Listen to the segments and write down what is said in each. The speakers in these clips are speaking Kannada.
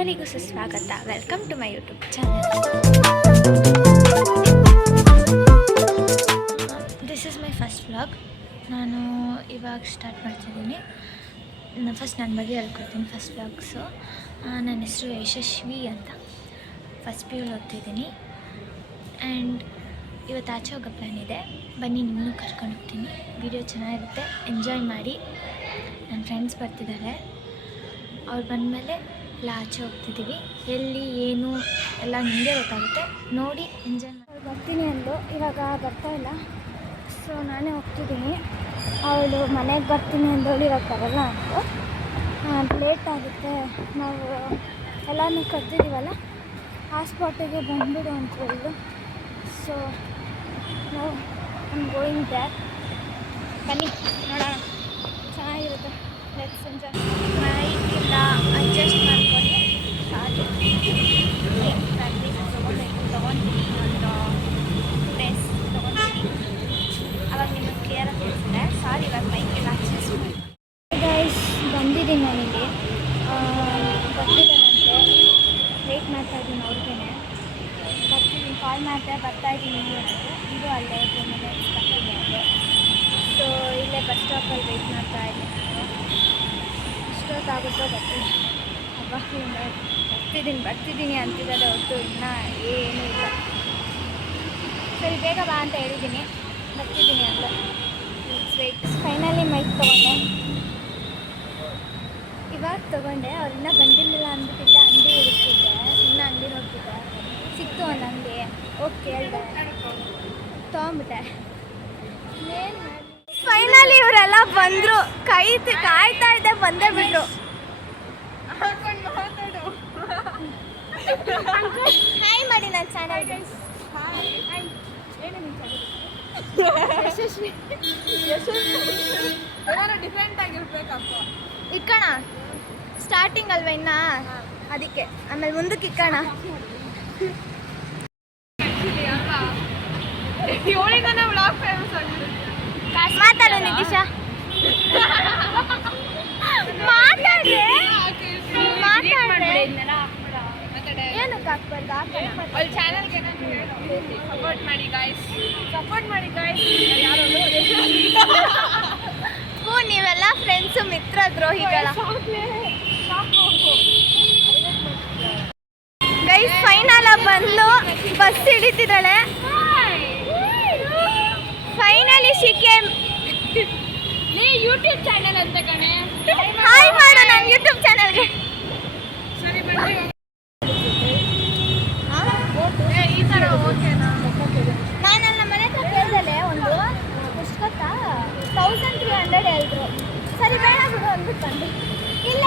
ಸರ್ವರಿಗೂ ಸುಸ್ವಾಗತ. Welcome to my YouTube channel. This is my first vlog. ನಾನು ಇವಾಗ ಸ್ಟಾರ್ಟ್ ಮಾಡ್ತಿದ್ದೀನಿ. ಫಸ್ಟ್ ನನ್ನ ಬಗ್ಗೆ ಹೇಳ್ಕೊಡ್ತೀನಿ. First vlogs. ನನ್ನ ಹೆಸರು ಯಶಸ್ವಿ ಅಂತ. ಫಸ್ಟ್ ಪಿ ಯು ಓದ್ತಿದ್ದೀನಿ. ಆ್ಯಂಡ್ ಇವತ್ತು ಆಚೆ ಹೋಗೋ ಪ್ಲ್ಯಾನ್ ಇದೆ. ಬನ್ನಿ, ನಿಮ್ಮನ್ನು ಕರ್ಕೊಂಡು ಹೋಗ್ತೀನಿ. ವಿಡಿಯೋ ಚೆನ್ನಾಗಿರುತ್ತೆ, ಎಂಜಾಯ್ ಮಾಡಿ. ನನ್ನ ಫ್ರೆಂಡ್ಸ್ ಬರ್ತಿದ್ದಾರೆ. ಅವ್ರು ಬಂದಮೇಲೆ ಎಲ್ಲ ಆಚೆ ಹೋಗ್ತಿದ್ದೀವಿ. ಎಲ್ಲಿ ಏನು ಎಲ್ಲ ನಿಮಗೆ ಗೊತ್ತಾಗುತ್ತೆ, ನೋಡಿ ಎಂಜಾಯ್ ಮಾಡಿ. ಬರ್ತೀನಿ ಅಂದು ಇವಾಗ ಬರ್ತಾ ಇಲ್ಲ, ಸೊ ನಾನೇ ಹೋಗ್ತಿದ್ದೀನಿ. ಅವಳು ಮನೆಗೆ ಬರ್ತೀನಿ ಅಂದವಳು ಇವಾಗ ಬರಲ್ಲ ಅಂದು. ಲೇಟ್ ಆಗುತ್ತೆ, ನಾವು ಎಲ್ಲನೂ ಕರೆದಿದ್ದೀವಲ್ಲ, ಆ ಸ್ಪಾಟಿಗೆ ಬಂದ್ಬಿಡು ಅಂತ ಹೇಳಿದ್ರು. ಸೊ ನಾವು ಗೋಯಿಂಗ್ ಬ್ಯಾಕ್. ಬನ್ನಿ ನೋಡೋಣ, ಚೆನ್ನಾಗಿರುತ್ತೆ. Let's enjoy. ನೈಟ್ ಇಲ್ಲ ಅಡ್ಜಸ್ಟ್ ಮಾಡ್ಕೊಂಡು ಸಾಕು. ತೊಗೊಂಡಿದ್ದೀನಿ, ಒಂದು ಡ್ರೆಸ್ ತೊಗೊಂಡಿದ್ದೀನಿ. ಅವಾಗ ನಿಮಗೆ ಕ್ಲಿಯರಾಗಿ ತಿಳಿಸಿದೆ. ಸಾರಿ, ಇವಾಗ ಮೈಕೆಲ್ಲ ಅಡ್ಜಸ್ಟ್ ಮಾಡಿ. ಗೈಸ್, ಬಂದಿದ್ದೀನಿ ನನಗೆ. ಬರ್ತಿದ್ದಾರಂತೆ, ವೆಯ್ಟ್ ಮಾಡ್ತಾಯಿದ್ದೀನಿ ಅವ್ರಿಗೇ. ಬರ್ತಿದ್ದೀನಿ, ಕಾಲ್ ಮಾಡಿದೆ, ಬರ್ತಾಯಿದ್ದೀನಿ ಅನ್ನೋದು. ಇದು ಅಲ್ಲೇ ಮೇಲೆ ಬರ್ತಿದೆ ಅಂದೆ. ಸೊ ಇಲ್ಲೇ ಬಸ್ ಸ್ಟಾಪಲ್ಲಿ ವೆಯ್ಟ್ ಮಾಡ್ತಾಯಿದ್ದೀನಿ. ಎಷ್ಟೊತ್ತಾಗುತ್ತೋ ಬರ್ತೀನಿ. ಬರ್ತಿದ್ದೀನಿ ಅಂತಿದ್ದಾರೆ ಹೊರತು ಇನ್ನೂ ಏನೂ ಇಲ್ಲ. ಸರಿ, ಬೇಗ ಬಾ ಅಂತ ಹೇಳಿದ್ದೀನಿ, ಬರ್ತಿದ್ದೀನಿ ಅಂತ. ವೆಯ್ಟ್. ಫೈನಲಿ ಮೈಕ್ ತೊಗೊಂಡೆ. ಇವಾಗ ತೊಗೊಂಡೆ. ಅವ್ರು ಇನ್ನೂ ಬಂದಿರಲಿಲ್ಲ ಅಂದ್ಬಿಟ್ಟಿಲ್ಲ, ಅಂಗಡಿ ಹುಡುಕ್ತಿದ್ದೆ. ಇನ್ನೂ ಅಂಗಡಿ ನೋಡ್ತಿದ್ದೆ, ಸಿಕ್ತು ಒಂದು ಅಂಗಡಿ. ಹೋಗಿ ಕೇಳಿದೆ, ತೊಗೊಂಬಿಟ್ಟೆ. ಏನು ಮಾಡಿ ಫೈನಲಿ ಇವರೆಲ್ಲ ಬಂದರು. ಕಾಯ್ತಾ ಇದ್ದೆ, ಬಂದೇ ಬಿಟ್ರು. ಹಾಯ್ ಮಾಡಿ ನನ್ನ ಚಾನಲ್ಗೆ. ಯಶಸ್ವಿ ಡಿಫ್ರೆಂಟ್ ಆಗಿರ್ಬೇಕಪ್ಪ. ಇಕ್ಕಣ ಸ್ಟಾರ್ಟಿಂಗ್ ಅಲ್ವಾ ಇನ್ನ, ಅದಕ್ಕೆ. ಆಮೇಲೆ ಮುಂದಕ್ಕೆ ಇಕ್ಕಣ. ಮಾತಾಡು ನಿತೀಶ, ಮಾತಾಡ್ರೆ ಏನಕ್ಕೆ ಹಾಕ್ಬಾರ್ದು? ಅವ್ಳ ಚಾನಲ್ಗೆ ಸಪೋರ್ಟ್ ಮಾಡಿ ಗಾಯ್ಸ್, ಸಪೋರ್ಟ್ ಮಾಡಿ ಗಾಯ್ಸ್. ನೀವೆಲ್ಲ ಫ್ರೆಂಡ್ಸು, ಮಿತ್ರ ದ್ರೋಹಿಗಳ. ಗೈಸ್, ಫೈನಲ್ ಬಂದು ಬಸ್ ಹಿಡಿತಿದ್ದಾಳೆ. ಫೈನಲಿ ಶಿಕೆ. ನೀ ಯೂಟ್ಯೂಬ್ ಚಾನಲ್ ಅಂತ ಕಣೆ. ಹಾಯ್ ಮಾಡು ನನ್ನ ಯೂಟ್ಯೂಬ್ ಚಾನಲ್ಗೆ. ಸರಿ ಬನ್ನಿ. ಈ ಥರ ಓಕೆನಾ? ನಾನು ನಮ್ಮ ಮನೆ ಹತ್ರ ಕೇಳಿದೆ, ಒಂದು ಎಷ್ಟು ಗೊತ್ತಾ, 1300 ಹೇಳಿದ್ರು. ಸರಿ ಬೇಡ ಬಿಡು ಅಂದ್ಬಿಟ್ಟು ಬಂದು. ಇಲ್ಲ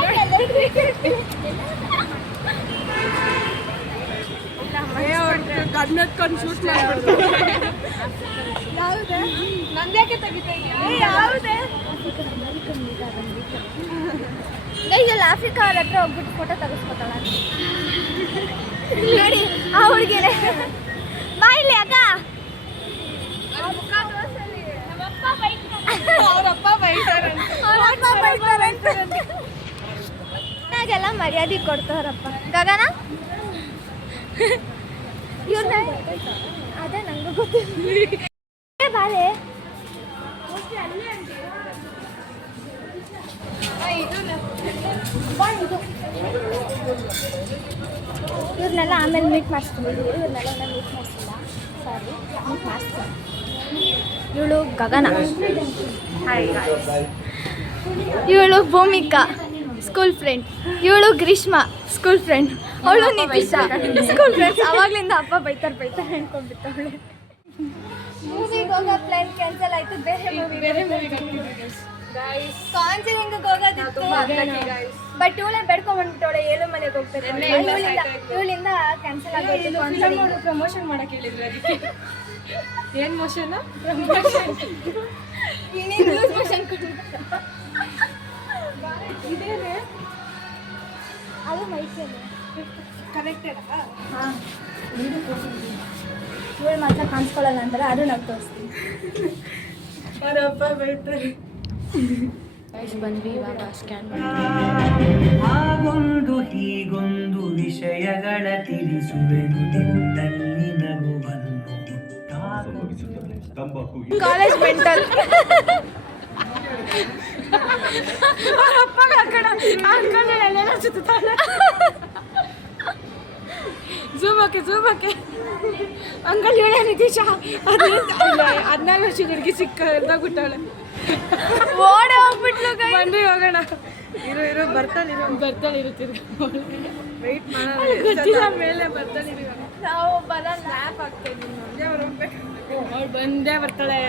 ಗನ್ನತ್ಕೊಂಡು ಶೂಟ್ ಮಾಡ್ಬಿಡ್ತಾರೆ. ಯಾವುದೇ ನಂದ್ಯಾಕೆ ತೆಗಿತಾ ಇದೆಯಾ? ಯಾವುದೇ ಗೈಸಲ್ಲಿ ಆಫ್ರಿಕಾ ಅವ್ರ ಹತ್ರ ಹೋಗ್ಬಿಟ್ಟು ಫೋಟೋ ತೆಗೆಸ್ಕೊತಾಳ ನೋಡಿ ಆ ಹುಡುಗಿನೇ. ಬಾ ಇಲ್ಲಿ ಅಕ್ಕ. ಅವರಪ್ಪ ಬೈತಾರಂತೆ. ಹಾಗೆಲ್ಲ ಮರ್ಯಾದೆ ಕೊಡ್ತಾರಪ್ಪ. ಗಗನ ಇವ್ರನ್ನ ಅದೇ ನಂಗೂ ಗೊತ್ತಿಲ್ಲ. ಬಾಳೆ ಇವ್ರನ್ನೆಲ್ಲ ಆಮೇಲೆ ಮೀಟ್ ಮಾಡಿಸ್ತೀನಿ. ಇವ್ರನ್ನೆಲ್ಲ ಮೀಟ್ ಮಾಡಿಸಿಲ್ಲ, ಸಾರಿ, ಮೀಟ್ ಮಾಡಿಸ್ತೀನಿ. ಇವಳು ಗಗನ, ಇವಳು ಭೂಮಿಕಾ ಸ್ಕೂಲ್ ಫ್ರೆಂಡ್, ಇವಳು ಗ್ರೀಷ್ಮಾ ಸ್ಕೂಲ್ ಫ್ರೆಂಡ್, ಅವಳು ನಿತೀಶಾ ಸ್ಕೂಲ್ ಫ್ರೆಂಡ್ಸ್. ಅವಾಗಲಿಂದ ಅಪ್ಪ ಬೈತಾರೆ ಅನ್ಕೊಂಡ್ಬಿಟ್ಟವಳೆ. ಮೂವಿಗೆ ಹೋಗೋ ಪ್ಲಾನ್ ಕ್ಯಾನ್ಸಲ್ ಆಯಿತು. ಬೇರೆ ಮೂವಿಗೆ ಕಾಂಜರಿಂಗ್ ಹೋಗೋದಿತ್ತು. ಬಟ್ ಇವಳೇ ಬೆಡ್ಕೊಂಡ್ಬಂದ್ಬಿಟ್ಟವಳೆ, ಏಳು ಮನೆಗೆ ಹೋಗ್ತಾರೆ. ಇವಳಿಂದ ಕ್ಯಾನ್ಸಲ್ ಆಗೋದು. ಪ್ರಮೋಷನ್ ಮಾಡಕ್ಕೆ ಹೇಳಿದ್ರೆ ಅದಕ್ಕೆ ಏನು ಮೋಷನ್? ಇದೇನೆ ಅದು ಮೈಸೂರು ಕನೆಕ್ಟೆಡ್. ಹಾಂ, ಇವಳು ಮಾತ್ರ ಕಾಣಿಸ್ಕೊಳ್ಳಲ್ಲ ಅಂತಾರೆ, ಅದು ನಾವು ತೋರಿಸ್ತೀವಿ. ಅವರಪ್ಪ ಬೈತಾರೆ. ಬಂದ್ವಿ ಇವಾಗ ಸ್ಕ್ಯಾನ್ ಹಾಗೊಂದು ಹೀಗೊಂದು ವಿಷಯಗಳ ತಿಳಿಸುವೆನು ನಿನ್ನಲ್ಲಿ ನಗುವನ್ನು ಕಾಲೇಜ್ ಮೆಂಟಲ್ ಜೂಮಕ್ಕೆ ಅಂಕಲ್ ಹೇಳ ನಿತೀಶ 14 ವರ್ಷದ ಹುಡುಗಿ ಸಿಕ್ಕಾಗ್ಬಿಟ್ಟವಳೆ ಓಡೆ ಹೋಗ್ಬಿಟ್ಲು ಬನ್ನಿ ಹೋಗೋಣ ಇರು ಬರ್ತಾನೆ ಇರುತ್ತೀರಿ ವೆಯ್ಟ್ ಮಾಡೋಣ ಮೇಲೆ ಬರ್ತಾನೆ ನಾವು ಬರಲ್ಲ ಸ್ನ್ಯಾಪ್ ಆಗ್ತಾ ಇದ್ದೀವಿ ಅವ್ಳು ಬಂದೇ ಬರ್ತಾಳೆ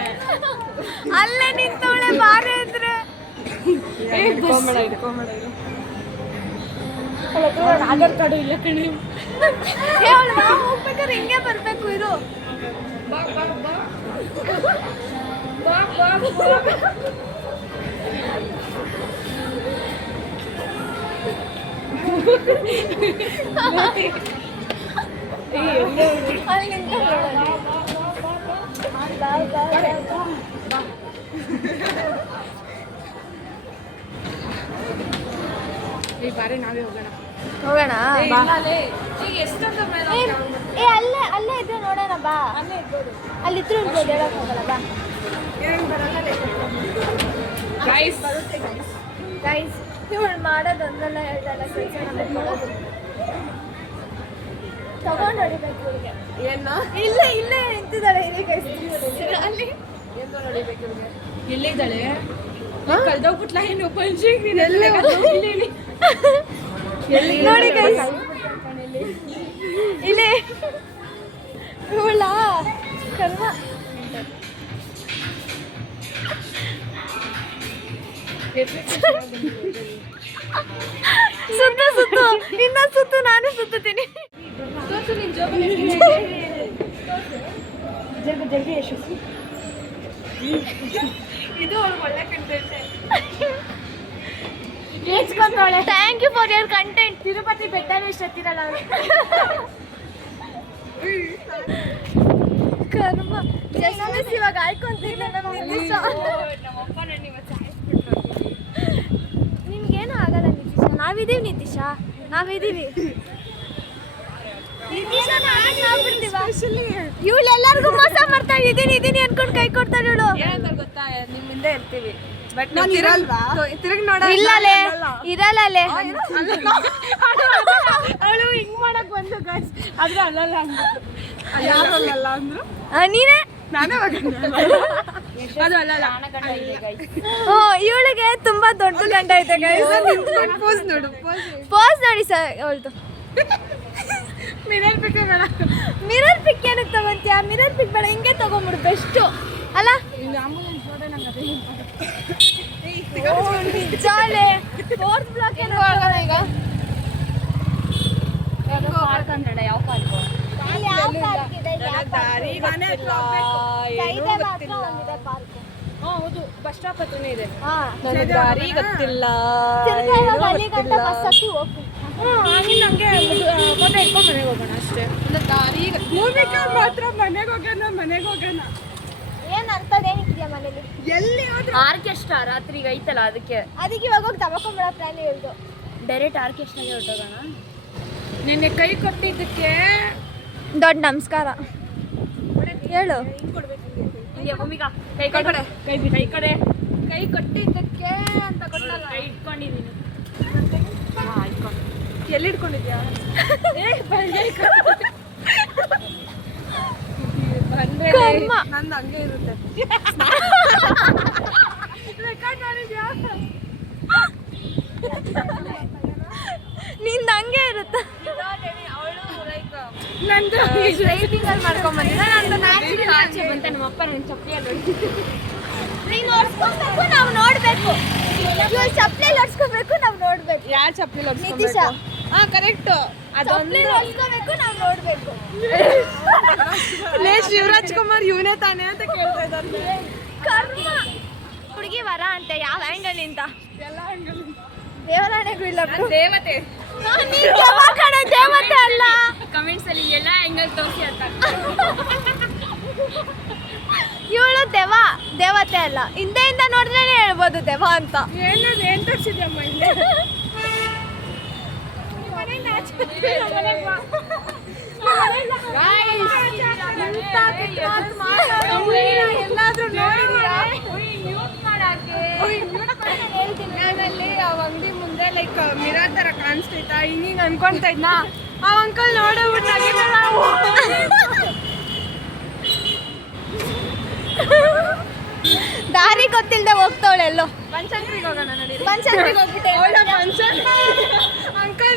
ಅಲ್ಲೇ ನಿಂತವಳೆ ಬಾರೆ ಅಂದ್ರೆ ಇಟ್ಕೊಂಬೇಡ ಆಧಾರ್ ಕಾರ್ಡು ಇಲ್ಲ ಕಣಿ ಹೋಗ್ಬೇಕಾದ್ರೆ ಹಿಂಗೆ ಬರ್ಬೇಕು ಇದು ಈ ಬಾರಿ ನಾವೇ ಹೋಗೋಣ ಅಲ್ಲೇ ಇದ್ರೆ ನೋಡೋಣ ಬಾ ಅಲ್ಲಿದ್ರು ಇರ್ಬೋದು ಹೇಳಕ್ ಹೋಗಲ್ಲ ಬಾ ಗೈಸ್ ಇವಳು ಮಾಡೋದೊಂದಲ್ಲ ಹೇಳ್ದಲ್ಲ ಕೆಲಸ ನಮಗೆ ಮಾಡೋದು ತಗೊಂಡು ಹೊಡಿಬೇಕು ಇವಳಿಗೆ ಏನು ಇಲ್ಲೇ ನಿಂತಿದ್ದಾಳೆ ಇಲ್ಲಿ ಗೈಸ್ ಅಲ್ಲಿ ಏನು ಹೊಡಿಬೇಕು ಇವಳಿಗೆ ಎಲ್ಲಿದ್ದಾಳೆ ಕಳ್ದೋಗ್ಬಿಟ್ಲ ಏನು ಪಂಚಿಂಗ್ ಎಲ್ಲಿ ನೋಡಿ ಗೈಸ್ ಇಲ್ಲಿ ಇವಳ ಕರ್ಮ ಸುತ್ತು ಇನ್ನ ಸುತ್ತು ನಾನು ಸುತ್ತೀನಿ ಜಲ್ದಿ ಯಶಸ್ವಿ ಇದು ಒಳ್ಳೆ ಕಂಟೆಂಟ್ ಏಚ್ಕೊಂಡವಳೆ thank you for your content Tirupati ಬೆಟ್ಟನೂ ಇಷ್ಟತ್ತಿರಲ್ಲ ಅವಳು ಕರ್ಮ ಜಸ್ಟ್ ಇವಾಗ ಆಯ್ಕೊಂತಿದ್ದೆ ನಿಮ್ಗೇನು ಆಗಲ್ಲ ನಿತೀಶ ನಾವಿದೀವಿ ನಿತೀಶ ನಾವಿದೀವಿ ಇವಳು ಎಲ್ಲರಿಗೂ ಮೋಸ ಮಾಡ್ತಾಳೆ ಇದೀನಿ ಅನ್ಕೊಂಡು ಕೈ ಕೊಡ್ತಾಳೆ ಇವಳು ಗೊತ್ತಾ ನಿಮ್ಮಿಂದ ಇರ್ತೀವಿ ಬಟ್ ತಿರುಗಿ ನೋಡ ಇರಲ್ಲೇ ಅವಳು ಹಿಂಗ್ ಮಾಡಕ್ ಬಂದು ಗೈಸ್ ಆದ್ರೆ ಅಲ್ಲಲ್ಲ ಯಾರಲ್ಲ ಅಂದ್ರು ನೀನೇ ನಾನೇ ಅದು ಅಲ್ಲಲ್ಲ ಇವಳಿಗೆ ತುಂಬಾ ದೊಡ್ಡ ಗಂಡ ಐತೆ ಪೋಸ್ ನೋಡು ಪೋಸ್ ನೋಡಿ ಸರ್ ಅವಳ್ದು ಮಿರರ್ ಪಿಕ್ ಬೇಡ ಮಿರರ್ ಪಿಕ್ ಏನಕ್ಕೆ ತಗೊಂತೀಯ ಮಿರರ್ ಪಿಕ್ ಬೇಡ ಹಿಂಗೆ ತಗೊಂಬಿಡು ಬೆಸ್ಟು ಅಲ್ಲ ನಿಜಾಲೆ ಫೋರ್ತ್ ಬ್ಲಾಕ್ ಏನು ಹೋಗೋಣ ಈಗ ಯಾವ ಪಾರ್ಕ್ ಹೌದು ಬಸ್ ಸ್ಟಾಪ್ ಹತ್ರನೇ ಇದೆ ನನಗೆ ದಾರಿ ಗೊತ್ತಿಲ್ಲ ನಮಗೆ ಫೋಟೋ ಇಟ್ಕೊಂಡು ಮನೆಗೆ ಹೋಗೋಣ ಅಷ್ಟೇ ದಾರಿ ಭೂಮಿಕಾ ಮಾತ್ರ ಮನೆಗೆ ಹೋಗೋಣ ಏನ್ ಅಂತದೇನಿದೆಯಾ ಮನೇಲಿ ಎಲ್ಲಿ ಆರ್ಕೆಸ್ಟ್ರಾ ರಾತ್ರಿಗೆ ಐತಲ್ಲ ಅದಕ್ಕೆ ಇವಾಗ ಹೋಗಿ ತಗೊಂಡ್ಬಿಡೋ ಪ್ಲಾನ್ ಇರೋದು ಡೈರೆಕ್ಟ್ ಆರ್ಕೆಸ್ಟ್ರಾಗೆ ಹೊರಟೋಗೋಣ ನಿನ್ನೆ ಕೈ ಕೊಟ್ಟಿದ್ದಕ್ಕೆ ದೊಡ್ಡ ನಮಸ್ಕಾರ ಹೇಳು ಭೂಮಿಕಾ ಕೈ ಕೊಡೆ ಕೈ ಕೊಟ್ಟಿದ್ದಕ್ಕೆ ಅಂತ ಕೊಟ್ಟಲ್ಲ ಕೈ ಇಟ್ಕೊಂಡಿದ್ದೀನಿ ಎಲ್ಲಿ ಇಟ್ಕೊಂಡಿದ್ಯಾ ನಂದು ಹಂಗೆ ಇರುತ್ತೆ ನಿಂದ ಹಂಗೆ ಇರುತ್ತೆ ನಂದು ಮಾಡ್ಕೊಂಡ್ ಬಂದಿದ್ದೆ ನಮ್ಮಪ್ಪ ನನ್ನ ಚಪ್ಪಲಿ ನೀನು ಓಡಿಸ್ಕೋಬೇಕು ನಾವು ನೋಡ್ಬೇಕು ಇವ್ರು ಚಪ್ಪಲಿ ಓಡಿಸ್ಕೋಬೇಕು ನಾವು ನೋಡ್ಬೇಕು ಯಾರು ಚಪ್ಪಲಿ ನಿತೀಶ ಹಾ ಕರೆಕ್ಟ್ ಚಪ್ಪಲಿ ಓಡಿಸ್ಕೋಬೇಕು ನಾವು ನೋಡ್ಬೇಕು ಶಿವರಾಜ್ ಕುಮಾರ್ ಇವನೇ ತಾನೇ ಅಂತ ಕೇಳ್ತಾ ಇದ್ದಾರೆ ಕರ್ಮ ಹುಡುಗಿ ವರ ಅಂತೆ ಯಾವ ಆಂಗಲ್ ಇಂದ ಎಲ್ಲ ಆಂಗಲ್ ದೇವರಾಣೆಗೂ ಇಲ್ಲ ದೇವತೆ ದೇವತೆ ಅಲ್ಲ ಕಮೆಂಟ್ಸ್ ಅಲ್ಲಿ ಎಲ್ಲ ಆಂಗಲ್ ತೋರಿಸಿ ಅಂತ ಇವಳು ದೇವತೆ ಅಲ್ಲ ಹಿಂದೆಯಿಂದ ನೋಡಿ ನೋಡಿದ್ರೆ ಹೇಳ್ಬೋದು ದೆವ್ವ ಅಂತ. ಏನ್ ತರ್ಸಿದ್ಯಮ್ಮ ಇಲ್ಲಿ ಎಲ್ಲಾದ್ರೂ ನೋಡಿದ್ಯಾ? ನಾನಲ್ಲಿ ಆ ಅಂಗಡಿ ಮುಂದೆ ಲೈಕ್ ಮಿರರ್ ತರ ಕಾಣಿಸ್ತೈತಾ, ಹಿಂಗ ಅನ್ಕೊಂತ ಇದ್ನ. ಆ ಅಂಕಲ್ ನೋಡಬಿಟ್ಟು ದಾರಿ ಗೊತ್ತಿಲ್ಲದೆ ಹೋಗ್ತಾವಳೆ ಎಲ್ಲೋ. ಪಂಚಾಂಗ್ರಿಗೆ ಹೋಗೋಣ ನೋಡಿ. ಪಂಚಾಂಗ್ರಿಗೆ ಹೋಗ್ಬಿಟ್ಟೆ ಅಂಕಲ್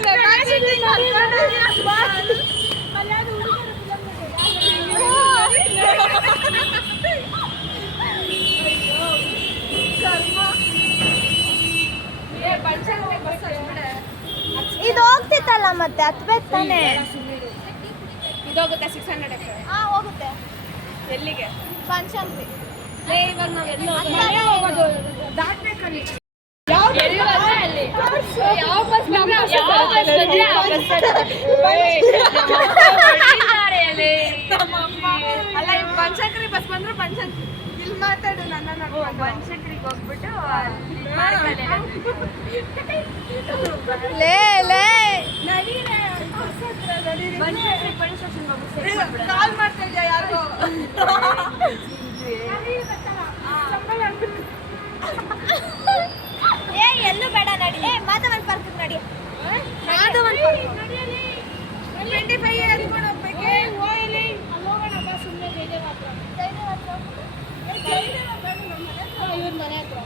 ಇದು ಹೋಗ್ತಿತ್ತಲ್ಲ ಮತ್ತೆ ಹತ್ಬೇಕು ತಾನೆ. ಇದೋಗುತ್ತೆ 600 ಹೋಗುತ್ತೆ. ಎಲ್ಲಿಗೆ? ಪಂಚಾಂಗ್ರಿ. ಇವಾಗ ನಾವು ಎಲ್ಲ ಹೋಗೋದು ದಾಟ್ಬೇಕಲ್ಲಿ. ಅಲ್ಲ ಈ ಪಂಚಾಂಗ್ರಿ ಬಸ್ ಬಂದ್ರು ಪಂಚಾಂಗ್ರಿ ಇಲ್ಲಿ ಮಾತಾಡು. ನನ್ನ ಪಂಚಾಂಗ್ರಿಗೆ ಹೋಗ್ಬಿಟ್ಟು ಕಾಲ್ ಮಾಡ್ತಾ ಇದ್ಯಾ ಯಾರಿಗೋ? ಎಲ್ಲೂ ಬೇಡ ನಡಿ. ಮಾಧವನ್ ಪಾರ್ಕ್ ನಡಿ. 25 ಎತ್ಕೊಂಡು ಹೋಗ್ಬೇಕೆ? ಇವ್ರ ಮನೆ ಹತ್ರ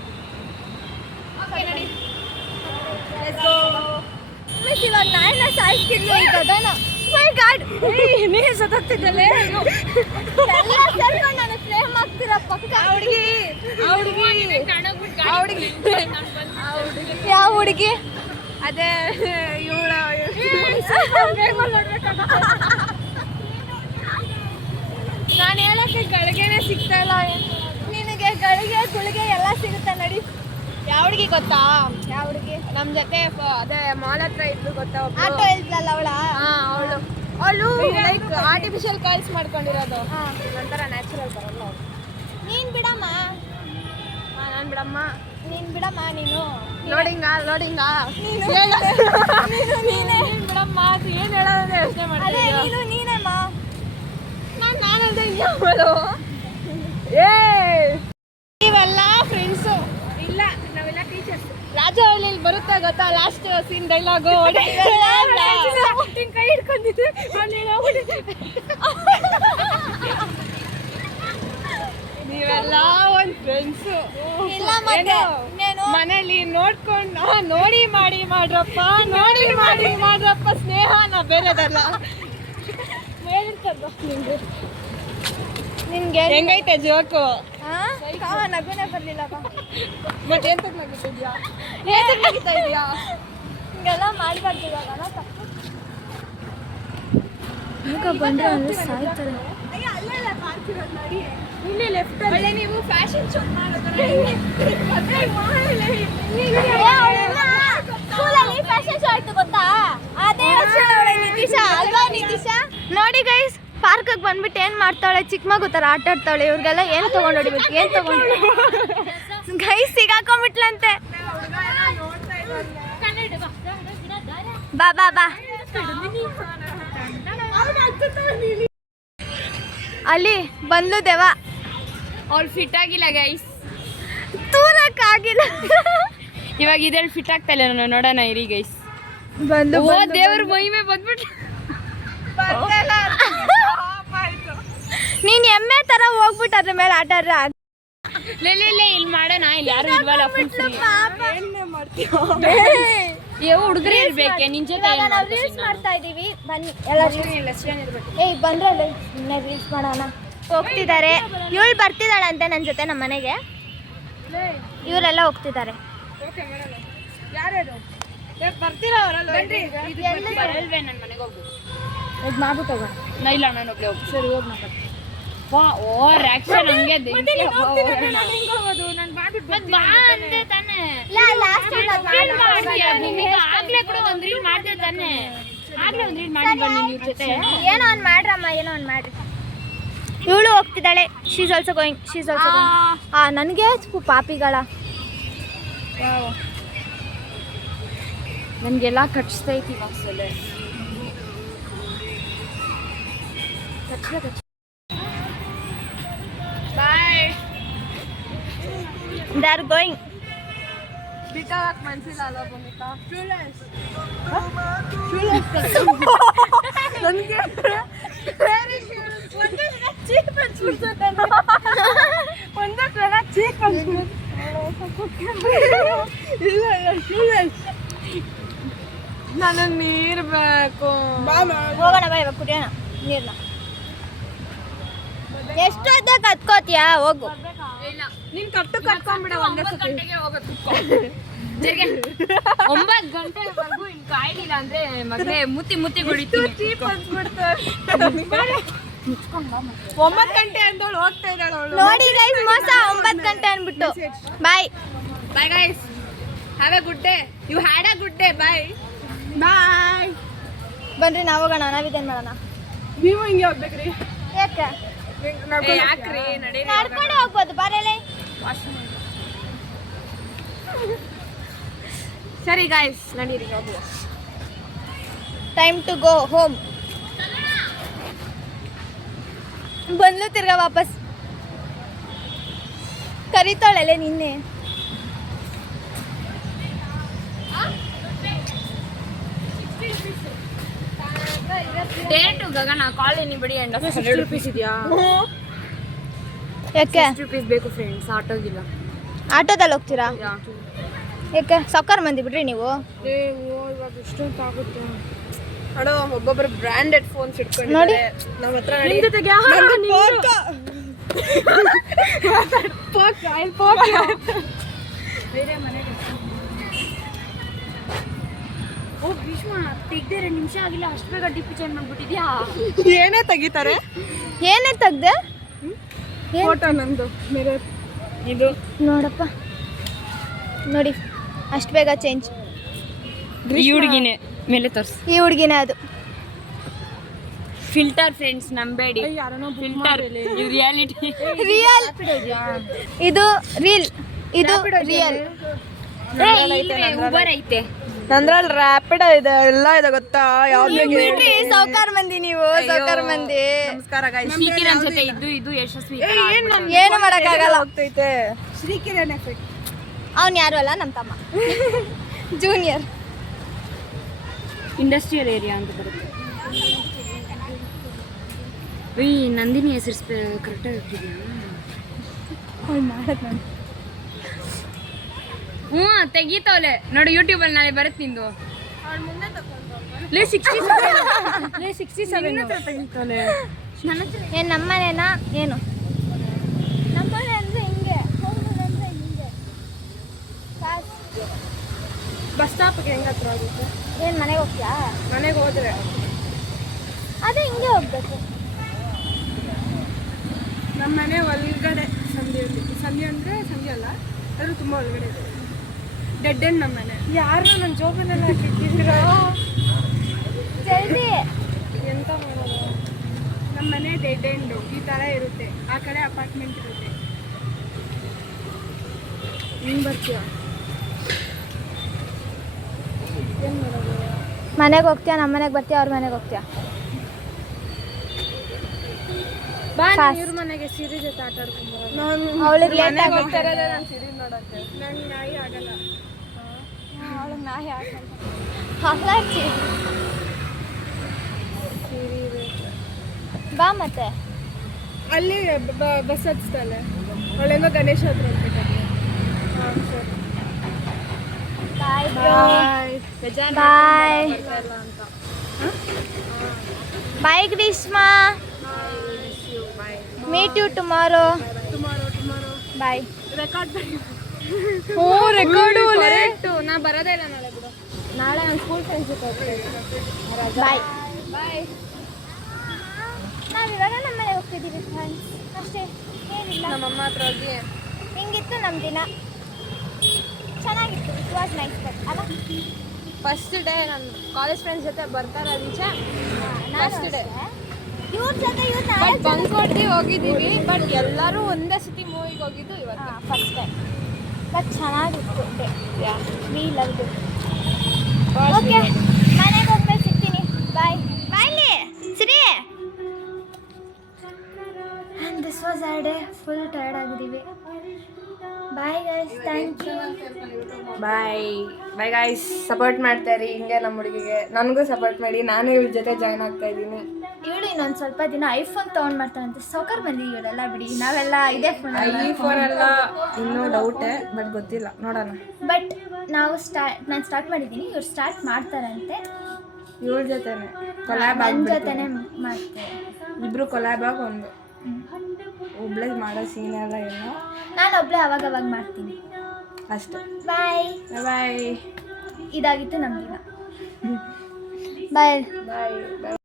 ಮಿಸ್ ಇವಾಗ ನಾಯಿನ ಸಾಯಿಸ್ತಿದ್ಲು ಈ ಗದನ. ಮೈ ಗಾಡ್, ನೀನು ಸತ್ತೋಗ್ತಿದ್ದಲ್ಲೇ. ಎಲ್ಲ ಸೇರ್ಕೊಂಡು ನಾನು ಫ್ಲೇಮ್ ಆಗ್ತಿರ ಪಕ್ಕ. ಯಾವ ಹುಡುಗಿ? ಅದೇ ಇವಳ ನಾನು ಹೇಳಕ್ಕೆ ಗಳಿಗೆನೆ ಸಿಗ್ತಾ ಇಲ್ಲ. ನಿನಗೆ ಗಳಿಗೆ ಗುಳಿಗೆ ಎಲ್ಲ ಸಿಗುತ್ತೆ ನಡಿ. ಯಾವ ಹುಡುಗಿ ಗೊತ್ತಾ? ಯಾವ ಹುಡುಗಿ? ನಮ್ಮ ಜೊತೆ ಅದೇ ಮಾಲ್ ಹತ್ರ ಇದ್ಲು ಗೊತ್ತಾ? ಆಟೋ ಇದ್ಲಲ್ಲ ಅವಳ? ಅವಳು ಲೈಕ್ ಆರ್ಟಿಫಿಷಿಯಲ್ ಕಾಯಿಲ್ಸ್ ಮಾಡ್ಕೊಂಡಿರೋದು. ನಂತರ ನ್ಯಾಚುರಲ್ ಬರಲ್ಲ. ನೀನ್ ಬಿಡಮ್ಮ. ನಾನು ಬಿಡಮ್ಮ. ನೀನ್ ಬಿಡಮ್ಮ. ನೀನು ಲೋಡಿಂಗ ನೀನೇ ಬಿಡಮ್ಮ. ಅದು ಏನು ಹೇಳೋದೇ ಯೋಚನೆ ಅದೇ ಮಾಡ್ತೀನಿ. ನೀನೇಮ್ಮ. ನಾನಲ್ದೆ ಇನ್ಯಾವಳು? ನೀವೆಲ್ಲ ಫ್ರೆಂಡ್ಸು? ಇಲ್ಲ, ನಾವೆಲ್ಲ ಟೀಚರ್ಸ್. ರಾಜಹಳ್ಳಿಲಿ ಬರುತ್ತೆ ಗೊತ್ತಾ ಲಾಸ್ಟ್ ಸೀನ್ ಡೈಲಾಗು? ಕೈ ಹಿಡ್ಕೊಂಡಿದ್ದೆ ನೀವೆಲ್ಲ ಒಂದ್ ಫ್ರೆಂಡ್ಸು. ಇಲ್ಲ ಮತ್ತೆ ಇನ್ನೇನು? ಮನೇಲಿ ನೋಡ್ಕೊಂಡು ನೋಡಿ ಮಾಡ್ರಪ್ಪ ಸ್ನೇಹನ ಬೇರೆದಲ್ಲ. ನಿನ್ಗೆ ಹೆಂಗೈತೆ ಜೋಕು? ನಗುನೇ ಬರ್ಲಿಲ್ಲಪ್ಪ. ಮತ್ತೆ ಎಂತಕ್ ನಗಿತಿದ್ಯಾ? ನಗಿತಾ ಇದೆಯಾ? ಹಿಂಗೆಲ್ಲ ಮಾಡ್ಬಾರ್ದು ಇವಾಗ. ತಪ್ಪು ಈಗ ಬಂದ್ರೆ ಅಂದ್ರೆ ಸಾಯ್ತಾರೆ. ಇಲ್ಲಿ ಲೆಫ್ಟ್ ಅಲ್ಲಿ ನೀವು ಫ್ಯಾಷನ್ ಶೋ ಸ್ಕೂಲಲ್ಲಿ ಫ್ಯಾಷನ್ ಶೋ ಆಯ್ತು ಗೊತ್ತಾ? ಅದೇ ನಿತೀಶಾ ಅಲ್ವಾ? ನಿತೀಶಾ ನೋಡಿ ಗೈಸ್, ಪಾರ್ಕಿಗೆ ಬಂದ್ಬಿಟ್ಟು ಏನು ಮಾಡ್ತಾಳೆ? ಚಿಕ್ಕ ಮಗು ಥರ ಆಟ ಆಡ್ತಾಳೆ. ಇವ್ರಿಗೆಲ್ಲ ಏನು ತೊಗೊಂಡು ಹೊಡಿಬೇಕು? ಏನು ತೊಗೊಂಡು ಗೈಸ್ ಸಿಗಾಕೊಂಬಿಟ್ಲಂತೆ. ಬಾ ಬಾ ಬಾ. ಅಲ್ಲಿ ಬಂದ್ಲು ದೇವ. ಅವ್ರು ಫಿಟ್ ಆಗಿಲ್ಲ ಗೈಸ್, ತೂರಕ್ಕಾಗಿಲ್ಲ. ಇವಾಗ ಇದ್ರಲ್ಲಿ ಫಿಟ್ ಆಗ್ತಾ ಇಲ್ಲ. ನಾನು ನೋಡೋಣ ಇರಿ ಗೈಸ್. ಬಂದು ದೇವ್ರ ಮಹಿಮೆ ಬಂದ್ಬಿಟ್ಟು ನೀನ್ ಎಮ್ಮೆ ತರ ಹೋಗ್ಬಿಟ್ಟು ಅದ್ರ ಮೇಲೆ ಆಟ ಆಡ್ರೆ ಇಲ್ಲಿ ಮಾಡೋಣ. ಇಲ್ಲಿ ಯಾರು ಇಲ್ವಲ್ಲ. ಹುಡುಗರೇ ಇರ್ಬೇಕೆ ನಿನ್ ಜೊತೆ? ನಾವು ರೀಲ್ಸ್ ಮಾಡ್ತಾ ಇದೀವಿ. ಬನ್ನಿ ಎಲ್ಲ ಏಯ್ ಬಂದ್ರೆ ರೀಲ್ಸ್ ಮಾಡೋಣ. ಹೋಗ್ತಿದ್ದಾರೆ. ಇವಳು ಬರ್ತಿದ್ದಾಳಂತೆ ನನ್ನ ಜೊತೆ ನಮ್ಮ ಮನೆಗೆ. ಇವರೆಲ್ಲ ಹೋಗ್ತಿದ್ದಾರೆ. ಯಾರ್ಯಾರು ಬರ್ತೀರಾ? ಅವರಲ್ಲ ನನ್ನ ಮನೆಗೆ ಹೋಗ್ಬೇಕು. ಮಾಡ್ಬಿಟ್ಟು ಹೋಗೋಣ. ಇಲ್ಲ ನಾನು ಒಬ್ಳೆ ಹೋಗ್ತೀನಿ. ಸರಿ ಹೋಗಿ ಓವರ್ ಆಕ್ಷನ್ ಹಂಗೆ ಏನೋ ಒಂದ್ ಮಾಡ್ರಮ್ಮ, ಏನೋ ಒಂದ್ ಮಾಡ್ರಿ. ಇವಳು ಹೋಗ್ತಿದ್ದಾಳೆ. She's also going. ನನಗೆ ಪಾಪಿಗಳ ನನಗೆಲ್ಲ ಕಚ್ತೈತಿ ಅಸಲೆ. ಬಾಯ್. They are going. ಬಿಕಾಕ್ ಮನ್ಸಿಲ್ಲ ಅಲ್ಲ ಭೂಮಿಕಾ. ನನಗೆ ನನಗೆ ನೀರು ಬೇಕು. ಹೋಗೋಣ ಬಾ ಇವಾಗ ಕುಡಿಯೋಣ ನೀರನ್ನ. ಎಷ್ಟೊತ್ತೆ ಕತ್ಕೋತೀಯಾ? ಹೋಗು. ನೀನ್ ಕಟ್ಕೊಂಡ್ಬಿಡ. 9 ಗಂಟೆಗೆ ಹೋಗೋದು. 9 ಗಂಟೆವರೆಗೂ ಇನ್ ಕಾಯ್ಲಿಲ್ಲ ಅಂದ್ರೆ ಮಗನೇ ಮುತ್ತಿ ಹೊಡಿತೀನಿ. 9 ಗಂಟೆ ಅಂದೋಳು ಹೋಗ್ತಾ ಇದ್ದಾಳು. ನೋಡಿ ಗೈಸ್, ಮೋಸ. 9 ಗಂಟೆ ಅಂದ್ಬಿಟ್ಟು. Bye guys, have a good day. You had a good day. Bye. ಬನ್ರಿ ನಾವು ಹೋಗೋಣ. ನಾವಿದೇನ್ ಮಾಡೋಣ? ನೀವು ಹಿಂಗೆ ಹೋಗ್ಬೇಕ್ರಿ. ಯಾಕೆ? ಯಾಕ್ರಿ? ನಡೀರಿ. ನಡ್ಕೊಂಡು ಹೋಗ್ಬೋದು. ಬರಲೇ. ಸರಿ ಗೈಸ್, ನಡೀರಿ ಹೋಗುವ. Time to go home. ಬಂದ್ಲು ತಿರ್ಗಾ ವಾಪಸ್. ಕರಿತಾಳಲೆ ನಿನ್ನೆ. Date Gagana college buddy and 100 rupees ಇದೆಯಾ? ಯಾಕೆ? 60 ರೂಪೀಸ್ ಬೇಕು ಫ್ರೆಂಡ್ಸ್. ಆಟೋಗಿಲ್ಲ. ಆಟೋದಲ್ಲಿ ಹೋಗ್ತೀರಾ? ಯಾಕೆ? ಸಕ್ಕರ್ ಮಂದಿ ಬಿಡ್ರಿ ನೀವು. ಇವಾಗ ಎಷ್ಟೊತ್ತಾಗುತ್ತೆ? ಅಣ್ಣ, ಒಬ್ಬೊಬ್ಬರು ಬ್ರ್ಯಾಂಡೆಡ್ ಫೋನ್ಸ್ ಇಟ್ಕೊಂಡು ನೋಡಿ. ನಮ್ಮ ಹತ್ರ ಬೇರೆ ಮನೆಗೆ. ಓ ಭೀಷ್ಮ, ತೆಗ್ದೆ 2 ನಿಮಿಷ ಆಗಿಲ್ಲ, ಅಷ್ಟು ಬೇಗ ಡಿಪಿ ಚೇಂಜ್ ಮಾಡ್ಬಿಟ್ಟಿದ್ಯಾ? ಏನೇ ತೆಗಿತಾರೆ? ಏನೇ ತೆಗ್ದೆ? ಫೋಟೋ ನಂದು ಮಿರರ್ ಇದು ನೋಡಪ್ಪ, ನೋಡಿ ಅಷ್ಟು ಬೇಗ ಚೇಂಜ್. ಈ ಹುಡುಗಿನೇ ಮೇಲೆ ತೋರಿಸಿ. ಈ ಹುಡುಗಿನೇ ಅದು. ಫಿಲ್ಟರ್ ಫ್ರೆಂಡ್ಸ್, ನಂಬೇಡಿ. ಫಿಲ್ಟರ್ ಇದು ರಿಯಾಲಿಟಿ. ರಿಯಲ್ ಇದು ರೀಲ್, ಇದು ರಿಯಲ್. ಉಬರ್ ಐತೆ. ನಂದ್ರಲ್ಲಿ ರ್ಯಾಪಿಡ್ ಇದೆ, ಎಲ್ಲ ಇದೆ ಗೊತ್ತಾ? ಬಿಡ್ರಿ, ಸಾವ್ಕಾರ ಮಂದಿ ನೀವು, ಸಾವ್ಕಾರ ಮಂದಿ. ನಮಸ್ಕಾರ guys. ಶ್ರೀಕಿರಣ್ ಜೊತೆ ಇದ್ದು ಯಶಸ್ವಿ ಏನು ಮಾಡಕ್ಕಾಗಲ್ಲ. ಹೋಗ್ತೈತೆ ಶ್ರೀಕಿರಣ್ ಎಫೆಕ್ಟ್. ಅವ್ನು ಯಾರು ಅಲ್ಲ, ನಮ್ಮ ತಮ್ಮ ಜೂನಿಯರ್. ಇಂಡಸ್ಟ್ರಿಯಲ್ ಏರಿಯಾ ಅಂತ ಬರುತ್ತೆ. ಈ ನಂದಿನಿ ಹೆಸರು ಕರೆಕ್ಟಾಗಿ ಹಾಕಿದ್ಯಾ? ಹ್ಞೂ ತೆಗೀತವಲೆ ನೋಡು, ಯೂಟ್ಯೂಬಲ್ಲಿ ನಾಳೆ ಬರುತ್ತೆ ನಿಂದು. ಲೇ 67 ತೆಗೀತವಲೆ. ಏನು ನಮ್ಮನೇನಾ? ಏನು ನಮ್ಮನೆ ಅಂದರೆ ಹಿಂಗೆ, ಅಂದರೆ ಹಿಂಗೆ. ಬಸ್ ಸ್ಟಾಪ್ಗೆ ಹೆಂಗೆ ಹತ್ರ ಆಗುತ್ತೆ? ಏನು ಮನೆಗೆ ಹೋಗ್ತೀಯಾ? ಮನೆಗೆ ಹೋದ್ರೆ ಅದೇ ಹಿಂಗೆ ಹೋಗ್ಬೇಕು. ನಮ್ಮ ಮನೆ ಒಳಗಡೆ ಸಂಧಿ ಅಂದರೆ ಸಂಧಿ ಅಲ್ಲ, ಅದು ತುಂಬ ಒಳಗಡೆ ಇದೆ. ಡೆಡ್ ಎಂಡ್ ನಮ್ಮ ಮನೆ. ಯಾರು ನನ್ನ ಜೋಬನ್ನೆಲ್ಲ ಹಾಕಿದ್ದೀರಾ? ಜಲ್ದಿ ಎಂತ ಮಾಡೋದು? ನಮ್ಮ ಮನೆ ಡೆಡ್ ಎಂಡು ಈ ಥರ ಇರುತ್ತೆ, ಆ ಕಡೆ ಅಪಾರ್ಟ್ಮೆಂಟ್ ಇರುತ್ತೆ. ಹಿಂಗೆ ಬರ್ತೀಯ? ಏನು ಮಾಡೋದು? ಮನೆಗೆ ಹೋಗ್ತೀಯಾ? ನಮ್ಮ ಮನೆಗೆ ಬರ್ತೀಯಾ? ಅವ್ರ ಮನೆಗೆ ಹೋಗ್ತೀಯಾ? ಬಾ, Fast. ಇವ್ರ ಮನೆಗೆ ಸೀರೆ ಜೊತೆ ಆಟ ಆಡ್ಕೊಂಡು ಅವಳಿಗೆ ಲೇಟ್ ಆಗುತ್ತೆ. ನಾನು ಸೀರೆ ನೋಡೋಕ್ಕೆ. ನಂಗೆ ನಾಯಿ ಆಗಲ್ಲ. ಅವಳಿಗೆ ನಾಯಿ ಆಗಲ್ಲ. ಹಾಗಾಗಿ ಬಾ ಮತ್ತೆ. ಅಲ್ಲಿ ಬಸ್ ಹಚ್ತಲ್ಲ, ಅವಳೆಂಗೋ ಗಣೇಶ ಹತ್ರ ಹೋಗ್ಬೇಕಾದ್ರೆ. ಹಾಂ ಸರಿ. ಬಾಯ್ ಬೇಜಾರು ಬಾಯ್ ಮಾಡ್ಕೊಂಡ್ ಅಂತ. Bye Greeshma. Meet you tomorrow. Tomorrow bye. Record ಹ್ಞೂ, ರೆಕಾರ್ಡು ಕರೆಕ್ಟು. ನಾ ಬರೋದೇ ಇಲ್ಲ ನಾಳೆ ಬಿಡು. ನಾಳೆ ನನ್ನ ಸ್ಕೂಲ್ ಫ್ರೆಂಡ್ಸ್ ಜೊತೆ ಬಾಯ್ ಬಾಯ್. ನಾವಿವಾಗ ನಮ್ಮ ಮನೆಗೆ ಹೋಗ್ತಿದ್ದೀವಿ ಫ್ರೆಂಡ್ಸ್, ಅಷ್ಟೇ, ಏನಿಲ್ಲ. ನಮ್ಮಮ್ಮ ಹತ್ರ ಹೋಗಿ ಹಿಂಗಿತ್ತು ನಮ್ಮ ದಿನ. ಚೆನ್ನಾಗಿತ್ತು. ಇಟ್ ವಾಸ್ ನೈಸ್ ಅಲ್ಲ? ಫಸ್ಟ್ ಡೇ ನನ್ನ ಕಾಲೇಜ್ ಫ್ರೆಂಡ್ಸ್ ಜೊತೆ ಬರ್ತಾರೆ ಈಚೆ. ನಾನು First day. ಅಷ್ಟೇ. ಇವ್ರ ಜೊತೆ ಬಟ್ ಬಂಕ್ ಹೊಡ್ದು ಹೋಗಿದ್ದೀವಿ ಬಟ್ ಎಲ್ಲರೂ ಒಂದೇ ಸತಿ ಮೂವಿಗೆ ಹೋಗಿದ್ದು ಇವತ್ತು ಫಸ್ಟ್ ಟೈಮ್ ಬಟ್ ಚೆನ್ನಾಗಿತ್ತು ವಿ ಲವ್ ಇಟ್ ಓಕೆ ಮನೆಗೆ ಹೋಗ್ಬೇಕು ಸಿಗ್ತೀನಿ ಬಾಯ್ ಬಾಯ್ಲಿ ಸರಿ and this was our day full tired ಆಗಿದ್ದೀವಿ bye guys thank you bye bye guys support ಮಾಡ್ತಾರೆ ಹಿಂಗೆ ನಮ್ಮ ಹುಡುಗಿಗೆ ನನಗೂ ಸಪೋರ್ಟ್ ಮಾಡಿ ನಾನು ಇವ್ರ ಜೊತೆ ಜಾಯ್ನ್ ಆಗ್ತಾ ಇದ್ದೀನಿ ಇವಳು ಇನ್ನೊಂದು ಸ್ವಲ್ಪ ದಿನ ಐಫೋನ್ ತೊಗೊಂಡು ಮಾಡ್ತಾರಂತೆ ಸೌಕರ್ ಬಂದಿ ಇವರೆಲ್ಲ ಬಿಡಿ ನಾವೆಲ್ಲ ಇದೇ ಫೋನ್ ಈ ಫೋನೆಲ್ಲ ಇನ್ನೂ ಡೌಟೇ ಬಟ್ ಗೊತ್ತಿಲ್ಲ ನೋಡೋಣ ಬಟ್ ನಾವು ನಾನು ಸ್ಟಾರ್ಟ್ ಮಾಡಿದ್ದೀನಿ ಇವ್ರು ಸ್ಟಾರ್ಟ್ ಮಾಡ್ತಾರಂತೆ ಇವ್ರ ಜೊತೆನೆ ಕೊಲ್ಯಾಬ್ ನನ್ನ ಜೊತೆನೇ ಮಾಡ್ತಾರೆ ಇಬ್ರು ಕೊಲ್ಯಾಬ್ ಆಗಿ ಒಂದು ಒಬ್ಳೆ ಮಾಡೋ ಸೀನ್ ಎಲ್ಲ ಏನೋ ನಾನು ಒಬ್ಬಳೇ ಅವಾಗ ಮಾಡ್ತೀನಿ ಅಷ್ಟೇ ಬಾಯ್ ಬಾಯ್ ಇದಾಗಿತ್ತು ನಮ್ಮ ದಿನ ಬಾಯ್ ಬಾಯ್ ಬಾಯ್